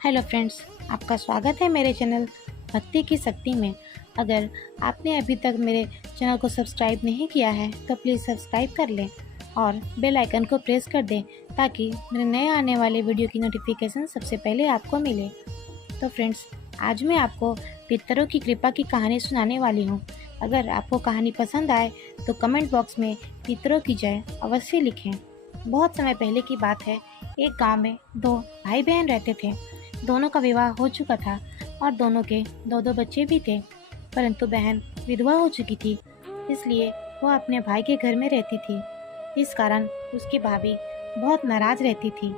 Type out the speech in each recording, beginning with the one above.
Hello friends, आपका स्वागत है मेरे चैनल भक्ति की शक्ति में। अगर आपने अभी तक मेरे चैनल को सब्सक्राइब नहीं किया है तो प्लीज़ सब्सक्राइब कर लें और बेल आइकन को प्रेस कर दें ताकि मेरे नए आने वाले वीडियो की नोटिफिकेशन सबसे पहले आपको मिले। तो फ्रेंड्स, आज मैं आपको पितरों की कृपा की कहानी सुनाने वाली हूँ। अगर आपको कहानी पसंद आए तो कमेंट बॉक्स में पितरों की जय अवश्य लिखें। बहुत समय पहले की बात है। एक गांव में दो भाई बहन रहते थे। दोनों का विवाह हो चुका था और दोनों के दो दो बच्चे भी थे, परंतु बहन विधवा हो चुकी थी, इसलिए वह अपने भाई के घर में रहती थी। इस कारण उसकी भाभी बहुत नाराज रहती थी।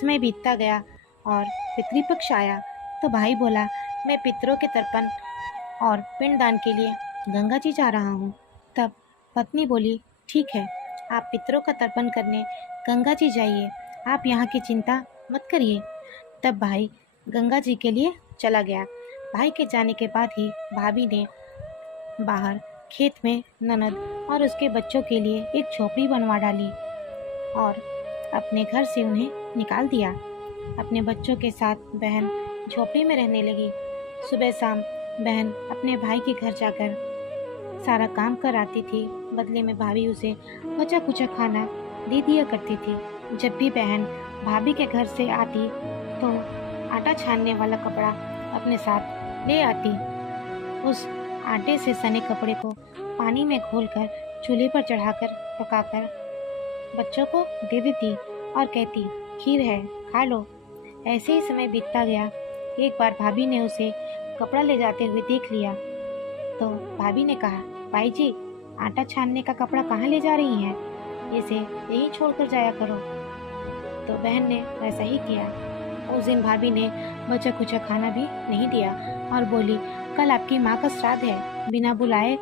समय बीतता गया और पितृपक्ष आया तो भाई बोला, मैं पितरों के तर्पण और पिंडदान के लिए गंगा जी जा रहा हूँ। तब पत्नी बोली, ठीक है, आप पितरों का तर्पण करने गंगा जी जाइए, आप यहाँ की चिंता मत करिए। तब भाई गंगा जी के लिए चला गया। भाई के जाने के बाद ही भाभी ने बाहर खेत में ननद और उसके बच्चों के लिए एक झोपड़ी बनवा डाली और अपने घर से उन्हें निकाल दिया। अपने बच्चों के साथ बहन झोपड़ी में रहने लगी। सुबह शाम बहन अपने भाई के घर जाकर सारा काम कर आती थी। बदले में भाभी उसे बचा कुचा खाना दे दिया करती थी। जब भी बहन भाभी के घर से आती तो आटा छानने वाला कपड़ा अपने साथ ले आती। उस आटे से सने कपड़े को पानी में घोलकर चूल्हे पर चढ़ाकर पकाकर बच्चों को दे देती और कहती, खीर है, खा लो। ऐसे ही समय बीतता गया। एक बार भाभी ने उसे कपड़ा ले जाते हुए देख लिया तो भाभी ने कहा, भाई जी, आटा छानने का कपड़ा कहाँ ले जा रही हैं? इसे यहीं छोड़कर जाया करो। तो बहन ने वैसा ही किया। उस दिन भाभी ने बचा कुचा खाना भी नहीं दिया और बोली, कल आपकी माँ का श्राद्ध है, बिना बुलाए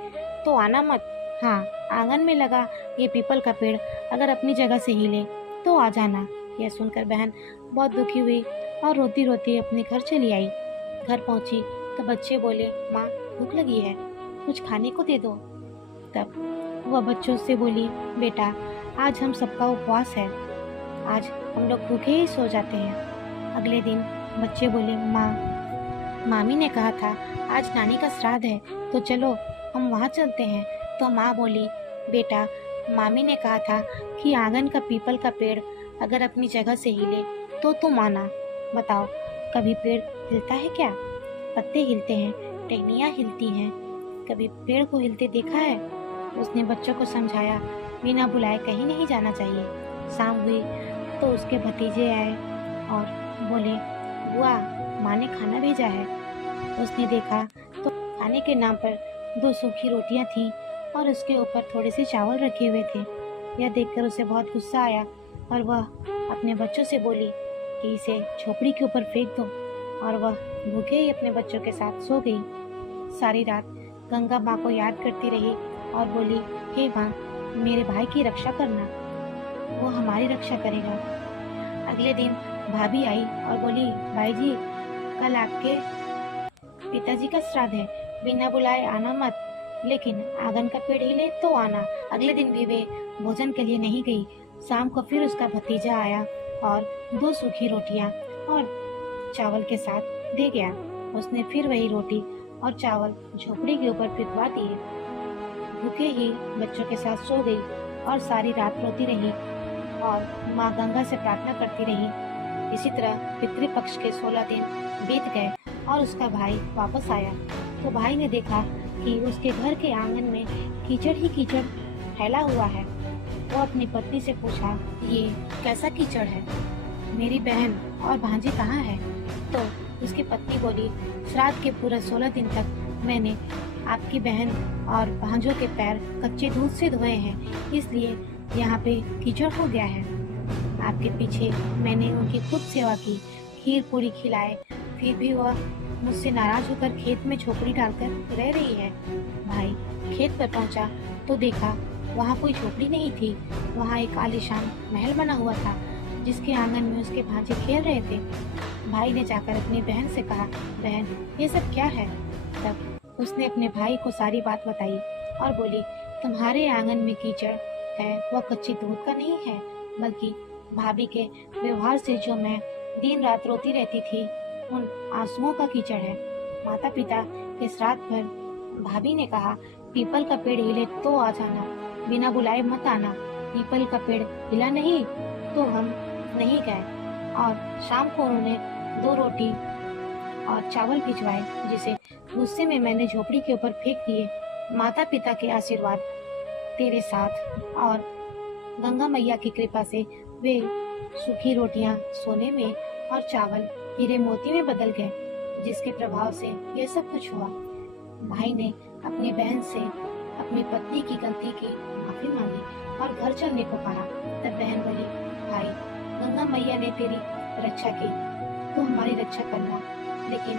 तो आना मत। हाँ, आंगन में लगा ये पीपल का पेड़ अगर अपनी जगह से हिले तो आ जाना। यह सुनकर बहन बहुत दुखी हुई और रोती रोती अपने घर चली आई। घर पहुंची तो बच्चे बोले, माँ भूख लगी है, कुछ खाने को दे दो। तब वह बच्चों से बोली, बेटा, आज हम सबका उपवास है, आज हम लोग भूखे ही सो जाते हैं। अगले दिन बच्चे बोले, माँ, मामी ने कहा था आज नानी का श्राद्ध है तो चलो हम वहाँ चलते हैं। तो माँ बोली, बेटा, मामी ने कहा था कि आंगन का पीपल का पेड़ अगर अपनी जगह से हिले तो तुम आना। बताओ, कभी पेड़ हिलता है क्या? पत्ते हिलते हैं, टहनियाँ हिलती हैं, कभी पेड़ को हिलते देखा है? उसने बच्चों को समझाया, बिना बुलाए कहीं नहीं जाना चाहिए। शाम हुई तो उसके भतीजे आए और बोले, बुआ, माँ ने खाना भेजा है। उसने देखा तो खाने के नाम पर दो सूखी रोटियां थीं और उसके ऊपर थोड़े से चावल रखे हुए थे। यह देखकर उसे बहुत गुस्सा आया और वह अपने बच्चों से बोली कि इसे झोपड़ी के ऊपर फेंक दो, और वह भूखे ही अपने बच्चों के साथ सो गई। सारी रात गंगा माँ को याद करती रही और बोली, हे माँ, मेरे भाई की रक्षा करना, वो हमारी रक्षा करेगा। अगले दिन भाभी आई और बोली, भाई जी, कल आपके पिताजी का श्राद्ध है, बिना बुलाए आना मत, लेकिन आंगन का पेड़ हिले तो आना। अगले दिन भी वे भोजन के लिए नहीं गई। शाम को फिर उसका भतीजा आया और दो सूखी रोटियां और चावल के साथ दे गया। उसने फिर वही रोटी और चावल झोपड़ी के ऊपर फिकवा दिए। भूखे ही बच्चों के साथ सो गई और सारी रात रोती रही और माँ गंगा से प्रार्थना करती रही। इसी तरह पितृपक्ष के 16 दिन बीत गए और उसका भाई वापस आया तो भाई ने देखा कि उसके घर के आंगन में कीचड़ ही कीचड़ फैला हुआ है। वो अपनी पत्नी से पूछा, ये कैसा कीचड़ है? मेरी बहन और भांजी कहाँ है? तो उसकी पत्नी बोली, श्राद्ध के पूरा 16 दिन तक मैंने आपकी बहन और भांजों के पैर कच्चे दूध से धोए हैं, इसलिए यहाँ पे कीचड़ हो गया है। आपके पीछे मैंने उनकी खूब सेवा की, खीर पूरी खिलाए, फिर भी वह मुझसे नाराज होकर खेत में झोपड़ी डालकर रह रही है। भाई खेत पर पहुंचा तो देखा वहाँ कोई झोपड़ी नहीं थी, वहाँ एक आलीशान महल बना हुआ था जिसके आंगन में उसके भांजे खेल रहे थे। भाई ने जाकर अपनी बहन से कहा, बहन, ये सब क्या है? तब उसने अपने भाई को सारी बात बताई और बोली, तुम्हारे आंगन में कीचड़ है वह कच्ची दूध का नहीं है, बल्कि भाभी के व्यवहार से जो मैं दिन रात रोती रहती थी उन आंसुओं का कीचड़ है। माता पिता के श्राद्ध पर भाभी ने कहा, पीपल का पेड़ हिले तो आ जाना, बिना बुलाए मत आना। पीपल का पेड़ हिला नहीं तो हम नहीं गए। और शाम को उन्होंने 2 रोटी और चावल भिजवाए, जिसे गुस्से में मैंने झोपड़ी के ऊपर फेंक दिए। माता पिता के आशीर्वाद तेरे साथ और गंगा मैया की कृपा से वे सूखी रोटियां सोने में और चावल हीरे मोती में बदल गए, जिसके प्रभाव से यह सब कुछ हुआ। भाई ने अपनी बहन से अपनी पत्नी की गलती की माफी मांगी और घर चलने को कहा। तब बहन बोली, भाई, गंगा मैया ने तेरी रक्षा की, तो हमारी रक्षा करना, लेकिन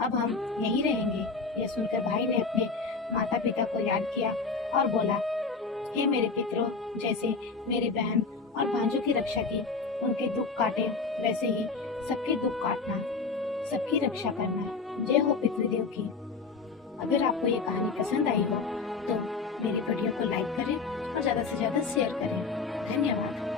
अब हम यहीं रहेंगे। यह सुनकर भाई ने अपने माता पिता को याद किया और बोला, हे मेरे पितरों, जैसे मेरे बहन और भांजों की रक्षा की, उनके दुख काटे, वैसे ही सबके दुख काटना, सबकी रक्षा करना। जय हो पितृदेव की। अगर आपको ये कहानी पसंद आई हो तो मेरे वीडियो को लाइक करें और ज़्यादा से ज़्यादा शेयर करें। धन्यवाद।